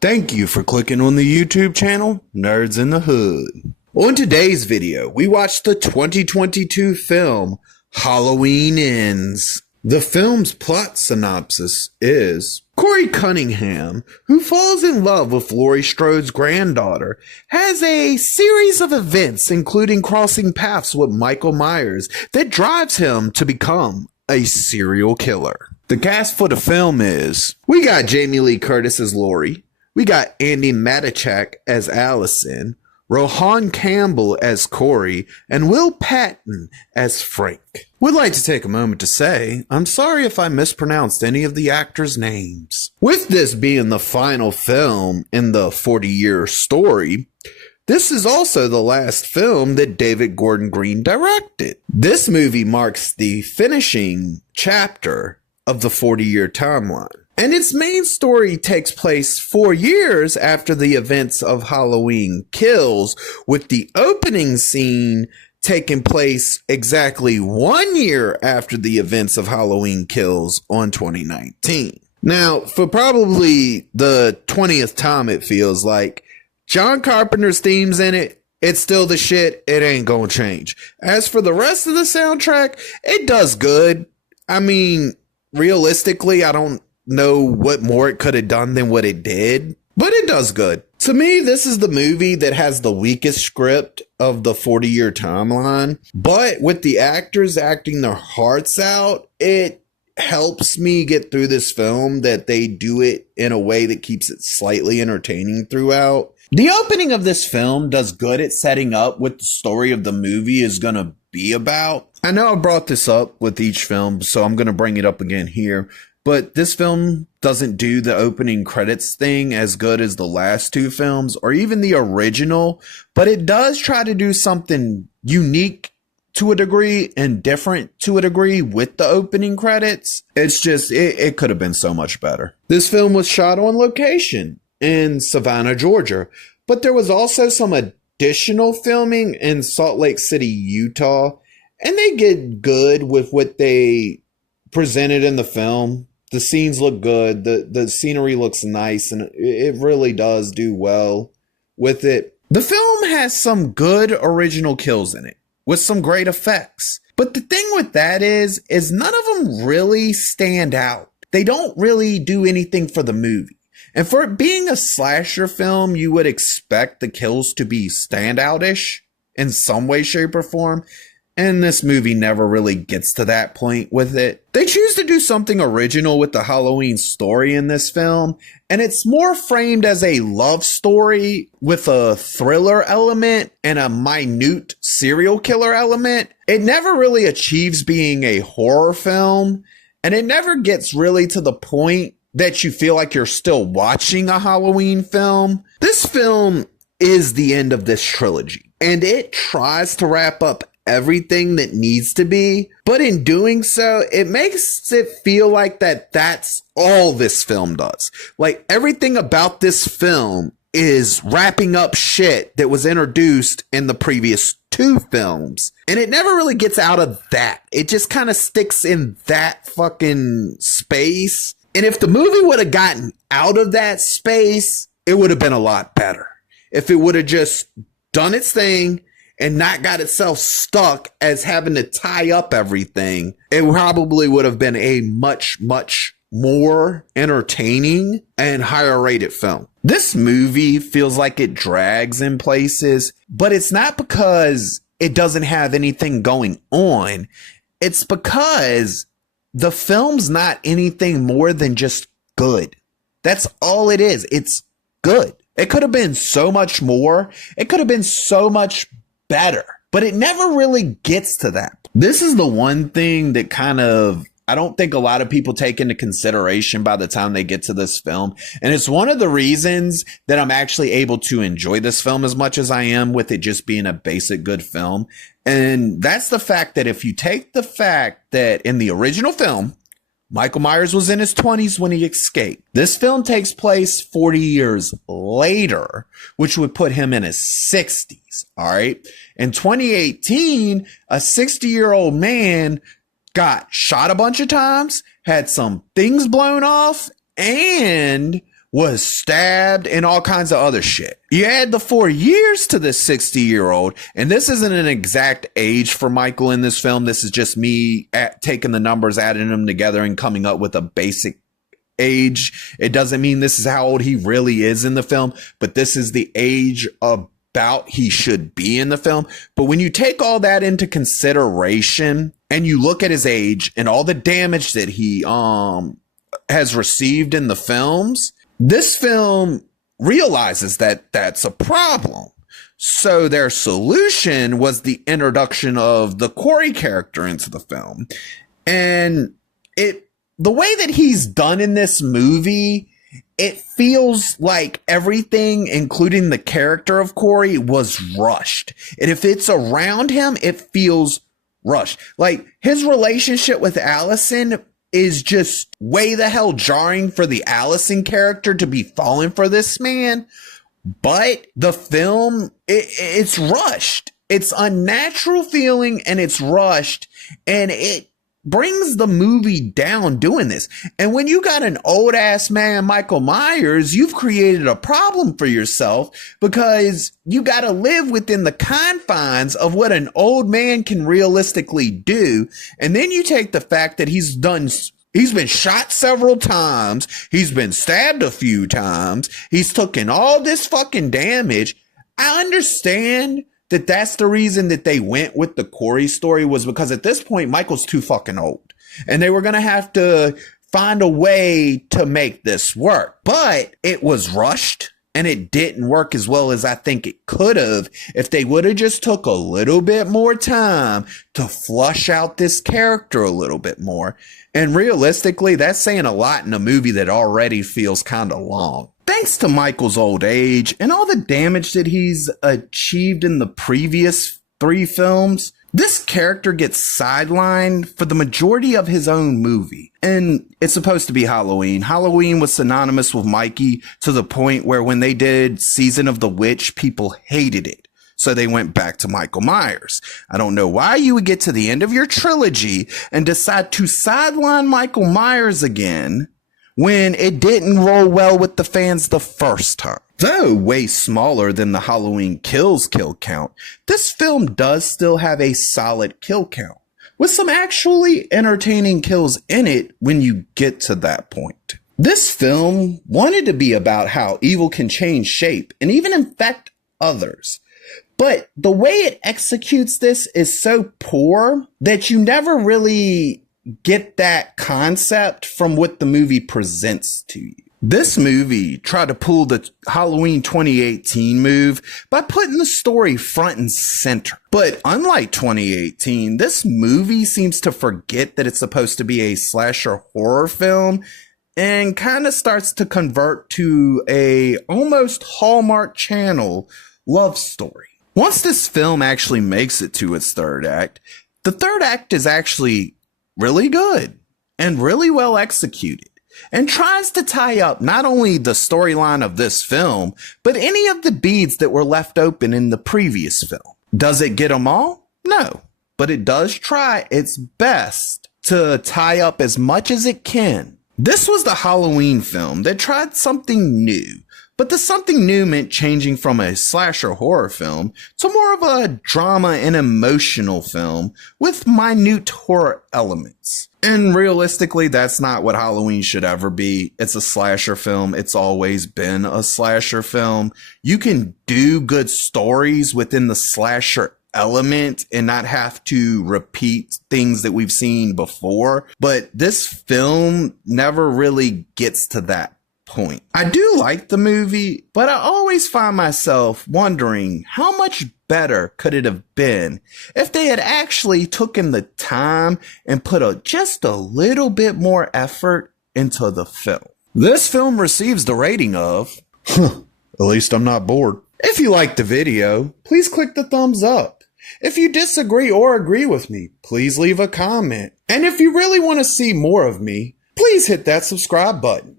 Thank you for clicking on the YouTube channel, Nerds in the Hood. On today's video, we watched the 2022 film, Halloween Ends. The film's plot synopsis is, Corey Cunningham, who falls in love with Laurie Strode's granddaughter, has a series of events including crossing paths with Michael Myers that drives him to become a serial killer. The cast for the film is, we got Jamie Lee Curtis as Laurie, we got Andy Matichak as Allison, Rohan Campbell as Corey, and Will Patton as Frank. Would like to take a moment to say, I'm sorry if I mispronounced any of the actors' names. With this being the final film in the 40-year story, this is also the last film that David Gordon Green directed. This movie marks the finishing chapter of the 40-year timeline. And its main story takes place 4 years after the events of Halloween Kills, with the opening scene taking place exactly 1 year after the events of Halloween Kills on 2019. Now, for probably the 20th time, it feels like John Carpenter's theme's in it. It's still the shit. It ain't gonna change. As for the rest of the soundtrack, it does good. I mean, realistically, I don't know what more it could have done than what it did, but it does good. To me, this is the movie that has the weakest script of the 40-year timeline, but with the actors acting their hearts out, it helps me get through this film that they do it in a way that keeps it slightly entertaining throughout. The opening of this film does good at setting up what the story of the movie is going to be about. I know I brought this up with each film, so I'm going to bring it up again here. But this film doesn't do the opening credits thing as good as the last two films or even the original, but it does try to do something unique to a degree and different to a degree with the opening credits. It's just, it could have been so much better. This film was shot on location in Savannah, Georgia, but there was also some additional filming in Salt Lake City, Utah, and they get good with what they presented in the film. The scenes look good. The scenery looks nice, and it really does do well with it. The film has some good original kills in it with some great effects. But the thing with that is none of them really stand out. They don't really do anything for the movie. And for it being a slasher film, you would expect the kills to be standout-ish in some way, shape, or form. And this movie never really gets to that point with it. They choose to do something original with the Halloween story in this film, and it's more framed as a love story with a thriller element and a minute serial killer element. It never really achieves being a horror film, and it never gets really to the point that you feel like you're still watching a Halloween film. This film is the end of this trilogy, and it tries to wrap up everything that needs to be, but in doing so, it makes it feel like that's all this film does. Like, everything about this film is wrapping up shit that was introduced in the previous two films, and it never really gets out of that. It just kind of sticks in that fucking space, and if the movie would have gotten out of that space, it would have been a lot better. If it would have just done its thing and not got itself stuck as having to tie up everything, it probably would have been a much, much more entertaining and higher rated film. This movie feels like it drags in places, but it's not because it doesn't have anything going on. It's because the film's not anything more than just good. That's all it is. It's good. It could have been so much more. It could have been so much better, but it never really gets to that. This is the one thing that I don't think a lot of people take into consideration by the time they get to this film. And it's one of the reasons that I'm actually able to enjoy this film as much as I am with it just being a basic good film. And that's the fact that if you take the fact that in the original film, Michael Myers was in his 20s when he escaped. This film takes place 40 years later, which would put him in his 60s. All right. In 2018, a 60-year-old man got shot a bunch of times, had some things blown off, and was stabbed and all kinds of other shit. You add the 4 years to this 60-year-old, and this isn't an exact age for Michael in this film. This is just me taking the numbers, adding them together, and coming up with a basic age. It doesn't mean this is how old he really is in the film, but this is the age about he should be in the film. But when you take all that into consideration and you look at his age and all the damage that he has received in the films, this film realizes that that's a problem. So their solution was the introduction of the Corey character into the film. And the way that he's done in this movie, it feels like everything, including the character of Corey, was rushed. And if it's around him, it feels rushed. Like his relationship with Allison is just way the hell jarring for the Allison character to be falling for this man. But the film, it's rushed. It's unnatural feeling and it's rushed, and it brings the movie down doing this. And when you got an old ass man, Michael Myers, you've created a problem for yourself, because you got to live within the confines of what an old man can realistically do. And then you take the fact that he's been shot several times. He's been stabbed a few times. He's taken all this fucking damage. I understand that that's the reason that they went with the Corey story, was because at this point, Michael's too fucking old. And they were going to have to find a way to make this work. But it was rushed, and it didn't work as well as I think it could have if they would have just took a little bit more time to flush out this character a little bit more. And realistically, that's saying a lot in a movie that already feels kind of long. Thanks to Michael's old age and all the damage that he's achieved in the previous 3 films, this character gets sidelined for the majority of his own movie. And it's supposed to be Halloween. Halloween was synonymous with Mikey to the point where when they did Season of the Witch, people hated it. So they went back to Michael Myers. I don't know why you would get to the end of your trilogy and decide to sideline Michael Myers again when it didn't roll well with the fans the first time. Though way smaller than the Halloween Kills kill count, this film does still have a solid kill count, with some actually entertaining kills in it when you get to that point. This film wanted to be about how evil can change shape and even infect others. But the way it executes this is so poor that you never really get that concept from what the movie presents to you. This movie tried to pull the Halloween 2018 move by putting the story front and center. But unlike 2018, this movie seems to forget that it's supposed to be a slasher horror film and kind of starts to convert to a almost Hallmark Channel love story. Once this film actually makes it to its third act, the third act is actually really good and really well executed, and tries to tie up not only the storyline of this film, but any of the beads that were left open in the previous film. Does it get them all? No, but it does try its best to tie up as much as it can. This was the Halloween film that tried something new, but the something new meant changing from a slasher horror film to more of a drama and emotional film with minute horror elements. And realistically, that's not what Halloween should ever be. It's a slasher film. It's always been a slasher film. You can do good stories within the slasher element and not have to repeat things that we've seen before. But this film never really gets to that point. I do like the movie, but I always find myself wondering how much better could it have been if they had actually taken the time and put just a little bit more effort into the film. This film receives the rating of, at least I'm not bored. If you liked the video, please click the thumbs up. If you disagree or agree with me, please leave a comment. And if you really want to see more of me, please hit that subscribe button.